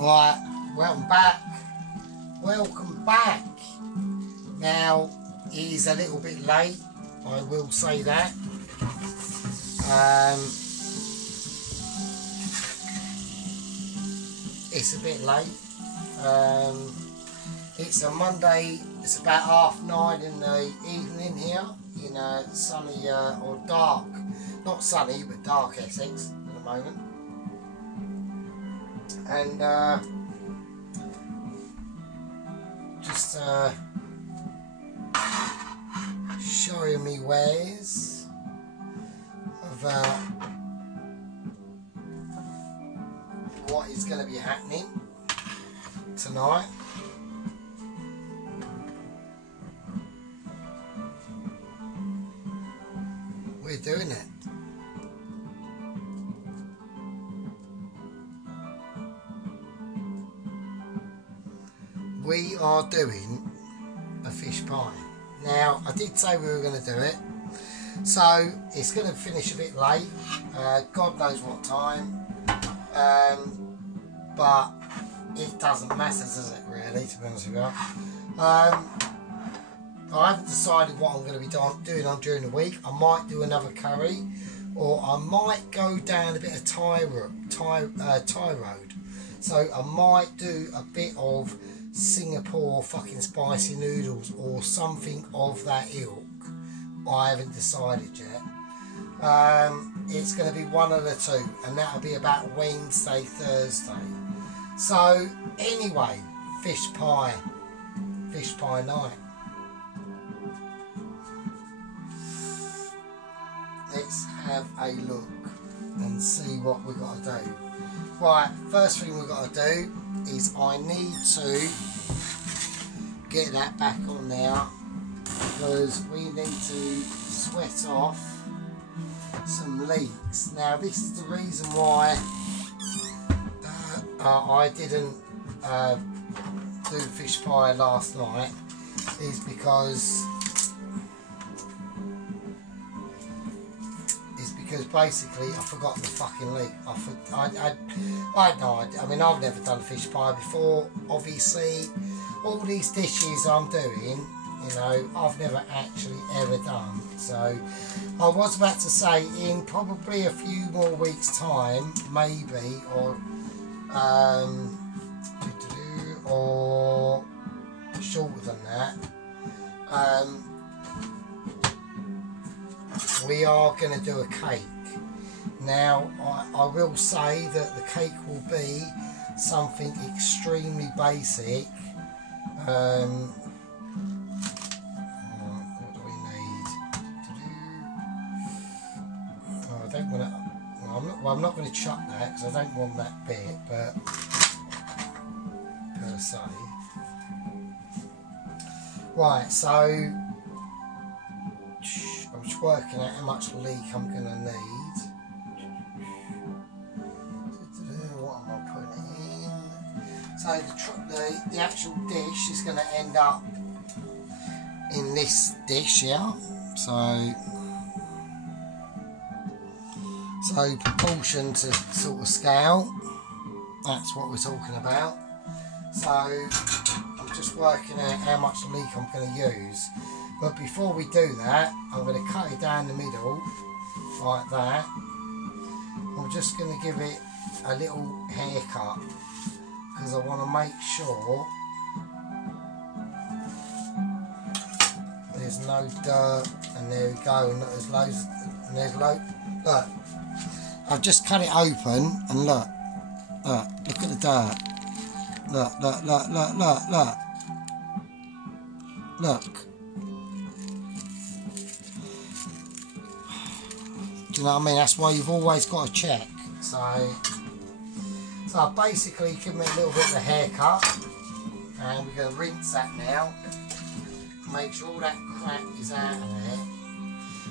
Right, welcome back. Welcome back. Now, it is a little bit late, I will say that. It's a bit late. It's a Monday, it's about 9:30 in the evening here in sunny or dark, not sunny but dark Essex at the moment. And just showing me ways of what is going to be happening tonight. We're doing it. We are doing a fish pie. Now, I did say we were going to do it, so it's going to finish a bit late. God knows what time, but it doesn't matter, does it, really, to be honest with you. I haven't decided what I'm going to be doing on during the week. I might do another curry, or I might go down a bit of Thai road. So I might do a bit of Singapore fucking spicy noodles or something of that ilk. I haven't decided yet. It's going to be one of the two, and that'll be about Wednesday, Thursday. So anyway, fish pie night. Let's have a look and see what we've got to do. Right, first thing we've got to do is I need to get that back on there, because we need to sweat off some leeks. Now, this is the reason why I didn't do the fish pie last night, is because basically I forgot the fucking leek. I had no idea. I mean, I've never done fish pie before. Obviously, all these dishes I'm doing, you know, I've never actually ever done. So I was about to say, in probably a few more weeks' time, maybe, or shorter than that, we are going to do a cake. Now, I will say that the cake will be something extremely basic. What do we need to do? Oh, I don't want to. I'm not going to chuck that, because I don't want that bit, but per se. Right, so I'm just working out how much leek I'm going to need. What am I putting in? So the actual dish is going to end up in this dish here. So proportion to sort of scale, that's what we're talking about. So I'm just working out how much leek I'm going to use. But before we do that, I'm going to cut it down the middle, like that. I'm just going to give it a little haircut, because I want to make sure there's no dirt, and there we go, and there's loads, and there's loads. Look, I've just cut it open, and look at the dirt. Look. Do you know what I mean? That's why you've always got to check. So I've basically given it a little bit of a haircut, and we're going to rinse that now. Make sure all that crap is out of there.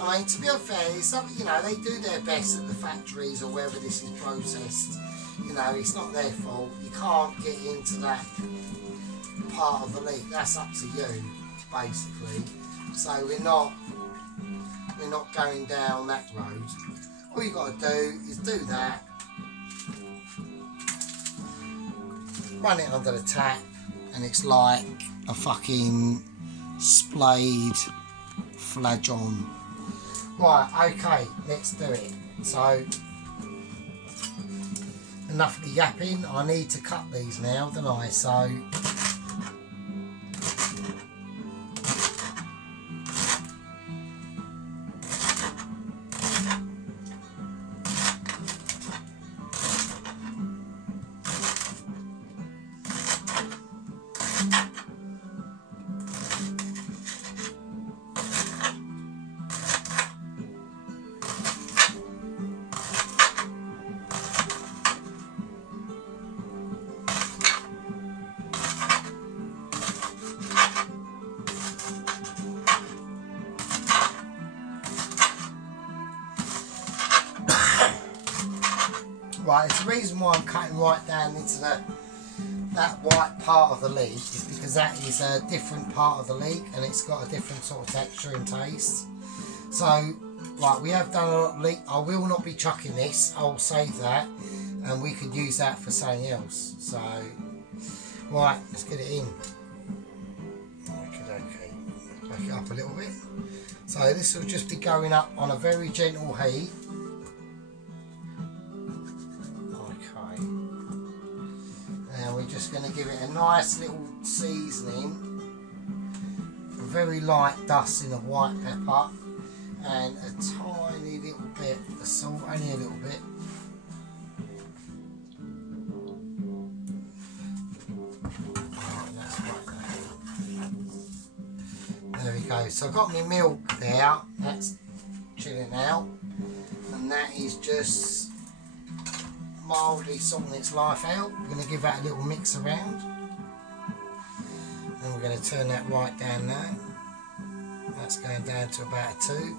I mean, to be fair, it's not, you know, they do their best at the factories or wherever this is processed. You know, it's not their fault. You can't get into that part of the leek. That's up to you, basically. So we're not going down that road. All you got to do is do that. run it under the tap, and it's like a fucking splayed flagon. Right, okay, let's do it. So, enough of the yapping. I need to cut these now, don't I? So, right, it's the reason why I'm cutting right down into that white part of the leek is because that is a different part of the leek and it's got a different sort of texture and taste. So, right, we have done a lot of leek. I will not be chucking this. I'll save that and we could use that for something else. So, right, let's get it in. Okay, back it up a little bit. So this will just be going up on a very gentle heat. We're just going to give it a nice little seasoning, a very light dusting of white pepper and a tiny little bit of salt, only a little bit. Right, that's right there. There we go. So I've got my milk there, that's chilling out, and that is just mildly sorting its life out. We're going to give that a little mix around and we're going to turn that right down now. That's going down to about a 2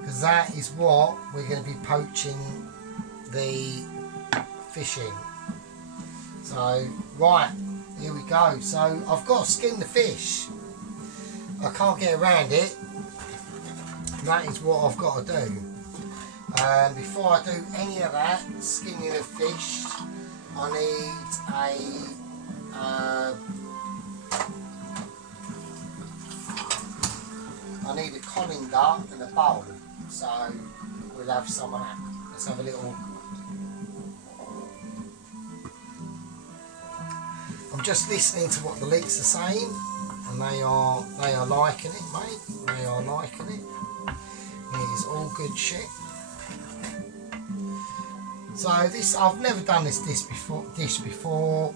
because that is what we're going to be poaching the fish in. So right, here we go. So I've got to skin the fish. I can't get around it. That is what I've got to do. Before I do any of that skinning of fish, I need a colander and a bowl, so we'll have some of that. Let's have a little. I'm just listening to what the leeks are saying, and they are liking it, mate. They are liking it. It is all good shit. So this, I've never done this dish before,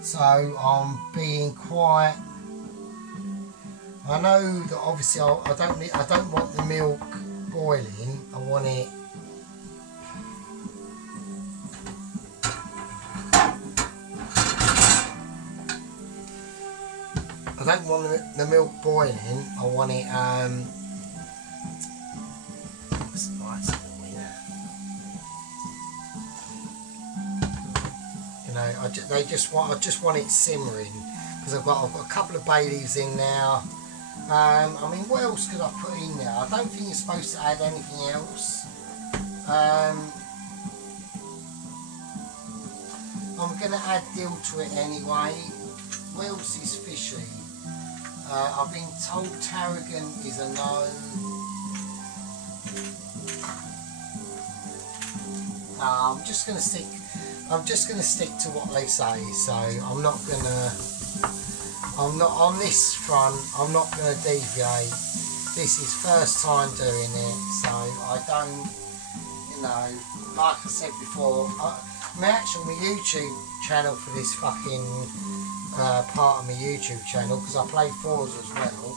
so I'm being quite. I know that obviously I don't want the milk boiling. I want it. I don't want the milk boiling. I want it. I just want it simmering because I've got a couple of bay leaves in now. I mean, what else could I put in there? I don't think you're supposed to add anything else. I'm going to add dill to it anyway. What else is fishy? I've been told tarragon is a no. I'm just going to stick to what they say, so I'm not on this front, I'm not going to deviate. This is first time doing it, so I don't, like I said before, my YouTube channel for this fucking part of my YouTube channel, because I play fours as well,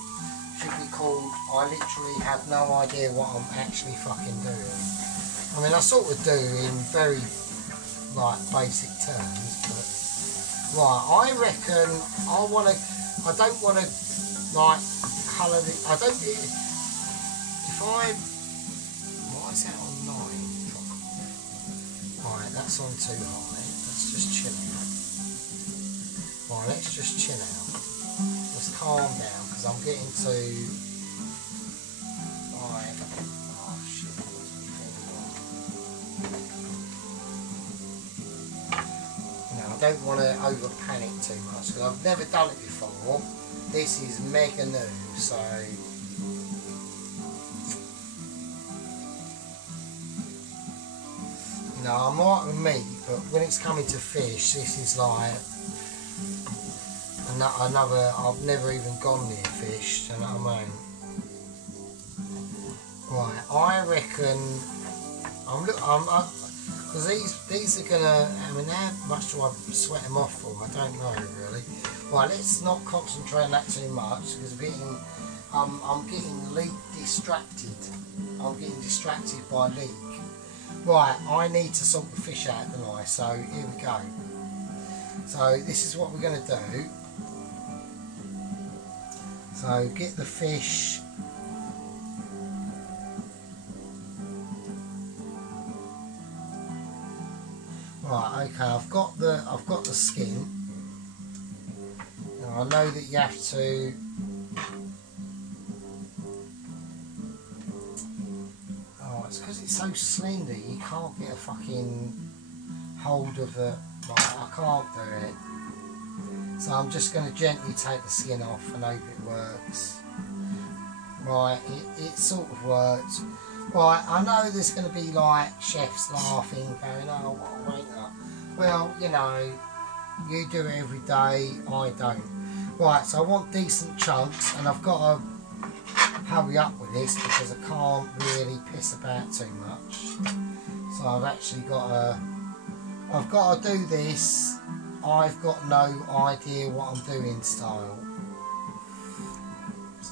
should be called I literally have no idea what I'm actually fucking doing. I mean, I sort of do in very basic terms, but right, I reckon I don't want to colour it. I don't, why is that on 9? Right, that's on too high. Let's just chill out. Right, let's just chill out. Let's calm down because I'm getting to. Right, oh shit. don't want to over panic too much because I've never done it before. This is mega new, so you know, I'm right with meat, but when it's coming to fish, this is like another. I've never even gone near fish, you know what I mean? Right, I reckon because these are gonna. I mean, how much do I sweat them off for? I don't know really. Right, let's not concentrate on that too much because I'm getting leak distracted. I'm getting distracted by leak. Right, I need to sort the fish out, don't I? So here we go. So this is what we're going to do. So get the fish. Right, okay. I've got the skin. Now I know that you have to. It's because it's so slender, you can't get a fucking hold of it. Right, I can't do it. So I'm just going to gently take the skin off and hope it works. Right, it sort of works. Right, I know there's going to be like chefs laughing, going, oh, what a wanker. Well, you know, you do it every day, I don't. Right, so I want decent chunks, and I've got to hurry up with this because I can't really piss about too much. So I've actually got to do this. I've got no idea what I'm doing style.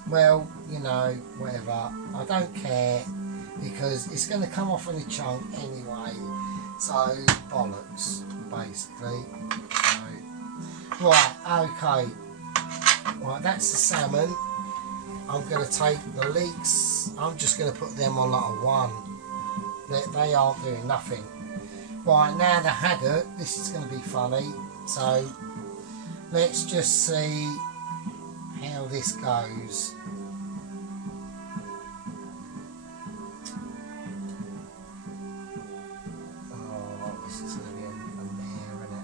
Well, you know, whatever. I don't care because it's going to come off in a chunk anyway. So bollocks, basically. So, right, okay. Right, that's the salmon. I'm going to take the leeks, I'm just going to put them on like a 1. They aren't doing nothing. Right, now the haddock, this is going to be funny. So, let's just see how this goes. Oh, this is going to be a mare, isn't it?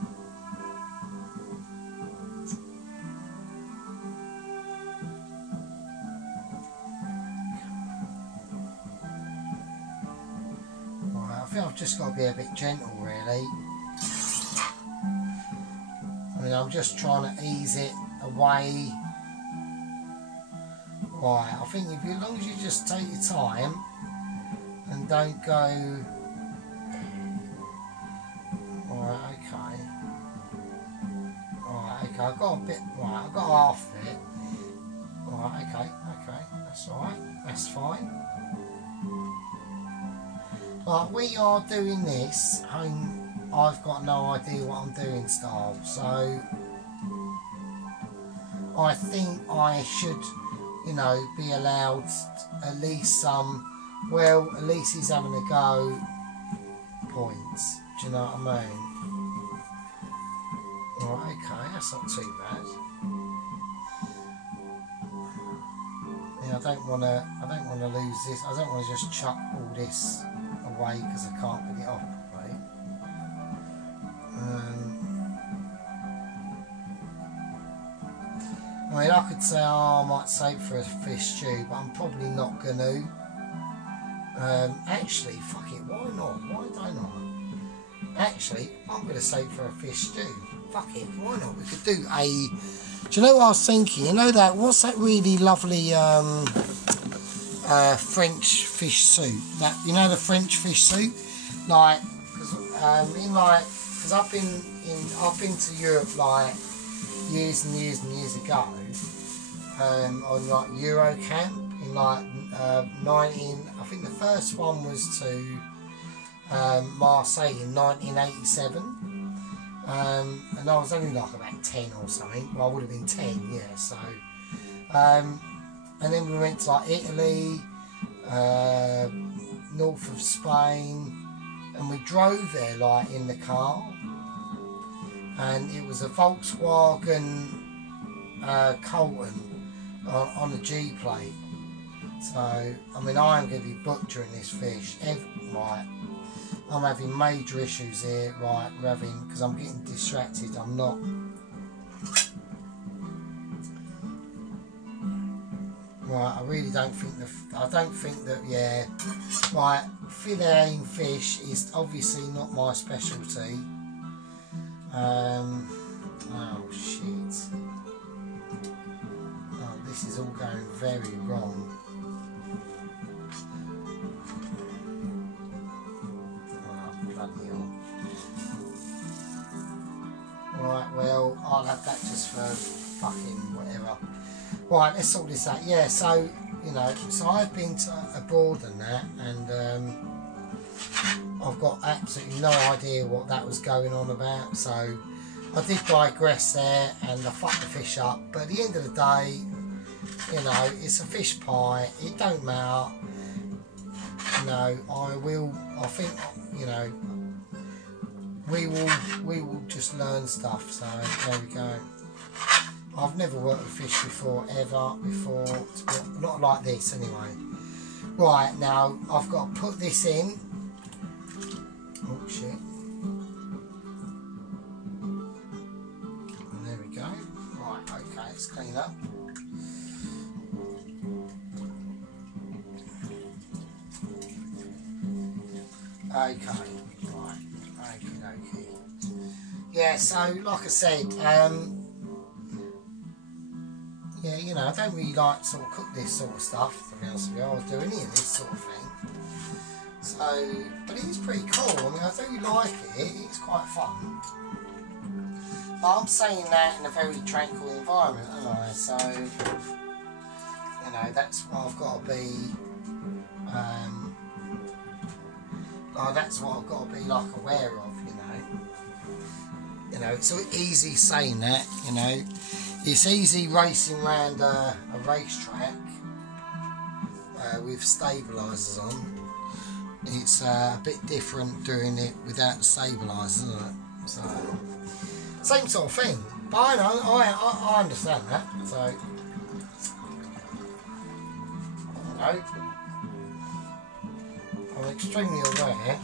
I think I've just got to be a bit gentle really. I mean, I'm just trying to ease it away. Right, I think as long as you just take your time and don't go. Right, okay. Right, okay, I've got a bit, right, I've got half of it. Right, okay, that's alright, that's fine. Like, we are doing this, I've got no idea what I'm doing style, so I think I should, you know, be allowed at least some, well, at least he's having a go points, do you know what I mean? Right, okay, that's not too bad. Yeah, I don't want to lose this, I don't want to just chuck all this away because I can't put it off properly. I mean, I could say, oh, I might save for a fish stew, but I'm probably not going to. Actually, fuck it, why not? Why don't I? Actually, I'm going to save for a fish stew. Fuck it, why not? We could do a... Do you know what I was thinking? You know that, what's that really lovely French fish soup? That, you know, the French fish soup? Like, because I've been to Europe like years and years and years ago, on like Eurocamp in like 19. I think the first one was to Marseille in 1987, and I was only like about 10 or something. Well, I would have been 10, yeah. So, and then we went to like Italy, north of Spain, and we drove there like in the car. And it was a Volkswagen Colton on a G plate. So, I mean, I am going to be butchering this fish. Right. I'm having major issues here. Right, we're having, because I'm getting distracted. I'm not. Right, I really don't think yeah. Right, filleting fish is obviously not my specialty. Oh shit. Oh, this is all going very wrong. Right, well, I'll have that just for fucking whatever. Right, let's sort this out. Yeah, so, you know, so I've been abroad and that, and I've got absolutely no idea what that was going on about, so I did digress there, and I fucked the fish up, but at the end of the day, you know, it's a fish pie, it don't matter, you know, I think, you know, we will just learn stuff. So there we go. I've never worked with fish before, not like this anyway. Right, now I've got to put this in. Oh shit. And there we go. Right, okay, let's clean up. Okay, right. Okay. Yeah, so like I said, yeah, you know, I don't really like to sort of cook this sort of stuff, to be honest with you. I'll do any of this sort of thing. So, but it is pretty cool. I mean, I do like it. It's quite fun. But I'm saying that in a very tranquil environment, aren't I? So, you know, that's what I've got to be. That's what I've got to be like aware of, you know. You know, it's so easy saying that, you know. It's easy racing around a racetrack with stabilisers on. It's a bit different doing it without the stabilisers, isn't it? So, same sort of thing. But I know, I understand that. So, you know, I'm extremely aware.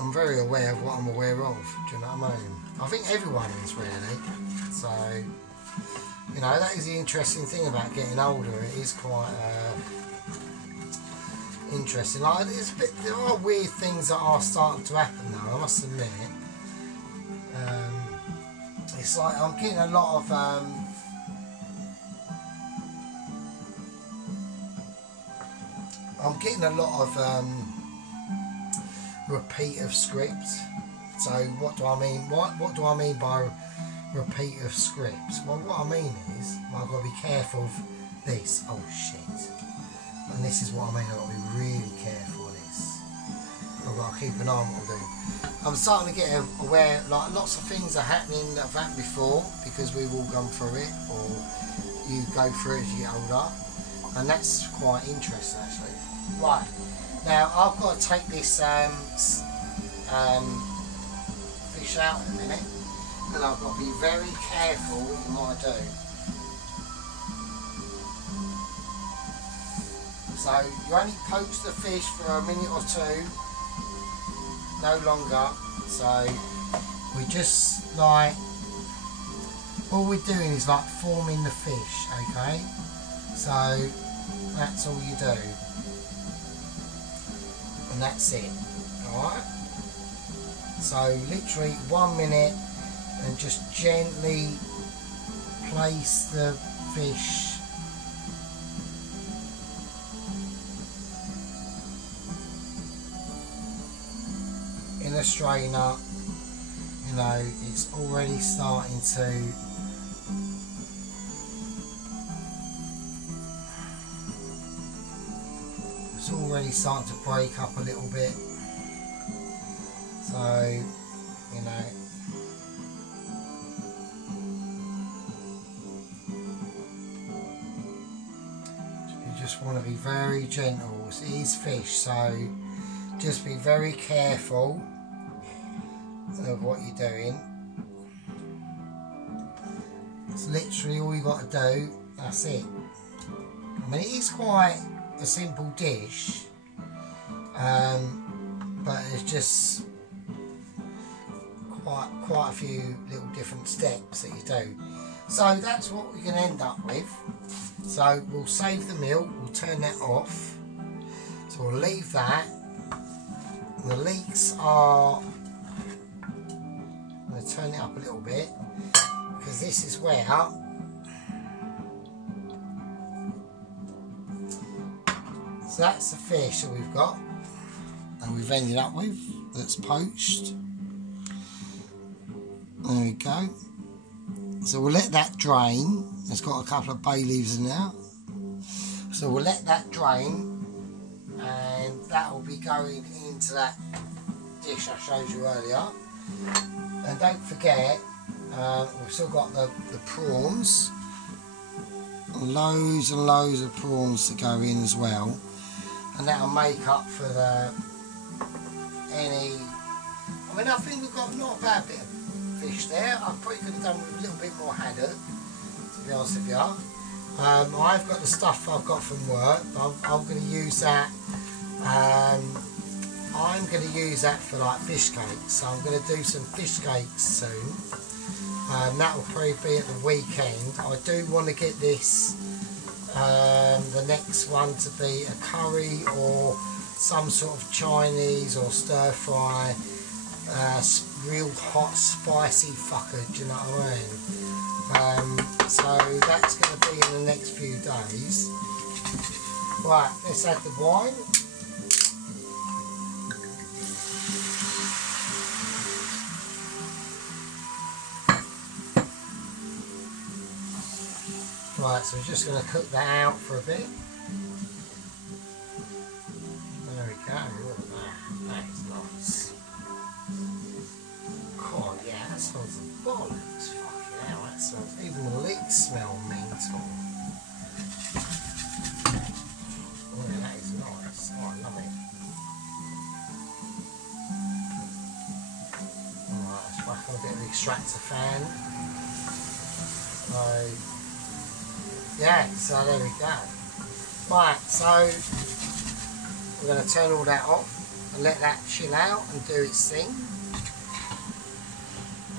I'm very aware of what I'm aware of, do you know what I mean? I think everyone is really. So, you know, that is the interesting thing about getting older. It is quite interesting. Like, there are weird things that are starting to happen though, I must admit. It's like I'm getting a lot of repeat of scripts. So what do I mean? What do I mean by repeat of scripts? Well, what I mean is, well, I've got to be careful of this. Oh shit! And this is what I mean. I've got to be really careful of this. I've got to keep an eye on what I'm doing. I'm starting to get aware, like lots of things are happening that have happened before because we've all gone through it, or you go through it as you get older, and that's quite interesting actually. Right, now I've got to take this fish out in a minute, and I've got to be very careful in what I do. So you only poach the fish for a minute or two, no longer. So we just like, all we're doing is like forming the fish, okay? So that's all you do, and that's it. Alright, so literally 1 minute, and just gently place the fish in a strainer. You know, it's already starting to break up a little bit. So, you know, you just want to be very gentle. It is fish, so just be very careful of what you're doing. It's literally all you got to do. That's it. I mean, it is quite a simple dish, but it's just quite a few little different steps that you do. So that's what we're going to end up with. So we'll save the milk, we'll turn that off. So we'll leave that. The leeks are, I'm going to turn it up a little bit, because this is where, so that's the fish that we've got, and we've ended up with, that's poached. There we go. So we'll let that drain. It's got a couple of bay leaves in there. So we'll let that drain, and that will be going into that dish I showed you earlier. And don't forget, we've still got the prawns. Loads and loads of prawns to go in as well. And that'll make up for any... I mean, I think we've got not a bad bit of fish there. I probably could have done with a little bit more haddock, to be honest with you. I've got the stuff I've got from work, but I'm going to use that. I'm going to use that for like fish cakes. So I'm going to do some fish cakes soon. That will probably be at the weekend. I do want to get this, the next one, to be a curry or some sort of Chinese or stir fry. Real hot spicy fucker, do you know what I mean? So that's going to be in the next few days. Right, let's add the wine. Right, so we're just going to cook that out for a bit. There we go, look at that, that is nice. Oh yeah, that smells of bollocks. Fucking hell, that smells, even the leeks smell mental. Oh yeah, that is nice. Oh, I love it. Alright, let's whack on a bit of the extractor fan. So, yeah, so there we go. Right, so we're going to turn all that off and let that chill out and do its thing.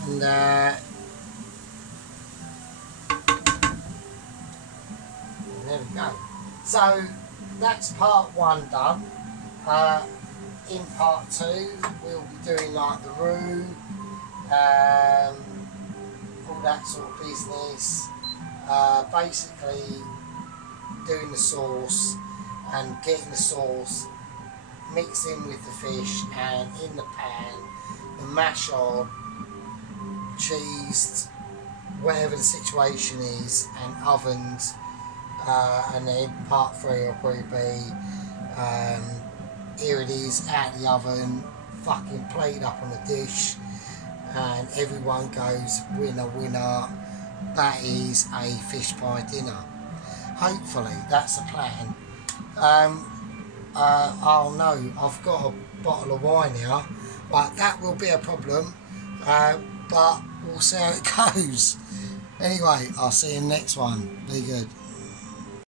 And there we go. So that's part one done. In part two, we'll be doing like the roux, all that sort of business. Basically doing the sauce and getting the sauce mixed in with the fish and in the pan, the mash on, cheesed, whatever the situation is, and ovened, and then part three will probably be here it is out the oven, fucking plated up on the dish, and everyone goes winner winner. That is a fish pie dinner. Hopefully that's the plan. Oh no, I've got a bottle of wine here, but that will be a problem, but we'll see how it goes. Anyway, I'll see you in the next one. Be good.